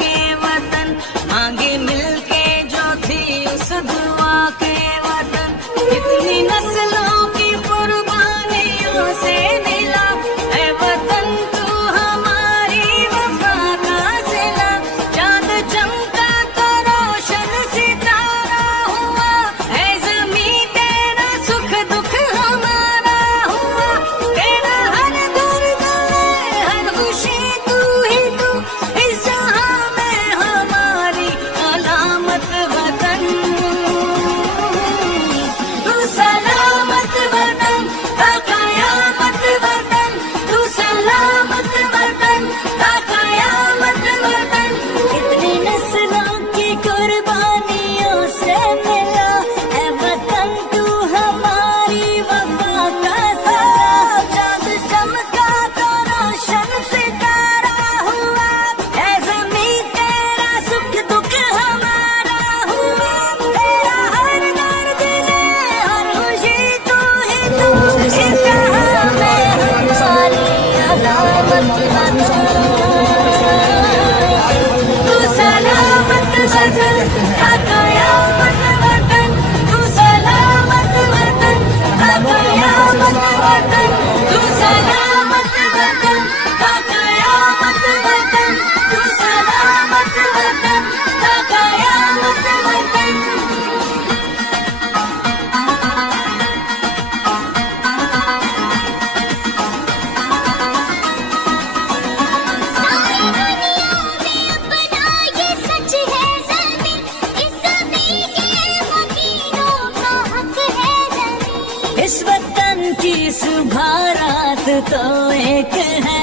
के वतन, मांगे मिलके जो थी उस दुआ के वतन। कितनी नस्लों की कुर्बानियों से मिला है वतन तू हमारी वफा का सिला। चांद चमका तो रोशन सितारा हुआ, है ज़मीं तेरा सुख दुख हमारा हुआ। तेरा हर दर्द में हर खुशी तू ही तू, इस जहां में हमारी अलामत वतन। तू सलामत वतन ता कयामत वतन, तू सलामत वतन ता कयामत वतन। कितनी नस्लों की कुर्बानियों से मिला है वतन तू हमारी वफा का सिला। चांद चमका तो रोशन सितारा हुआ, है ज़मीं तेरा सुख दुख हमारा हुआ। तेरा हर दर्द में हर खुशी तू ही तू, इस जहां में हमारी अलामत वतन। तू सलामत वतन ता कयामत वतन, तू सलामत वतन ता कयामत वतन। तू सलामत वतन ता कयामत वतन, तू सलामत वतन ता कयामत वतन। सारी दुनिया में अपना ये सच है ज़मीं, इस ज़मीं के वकीलों का हक है ज़मीं। इस वतन की सुबह रात तो एक है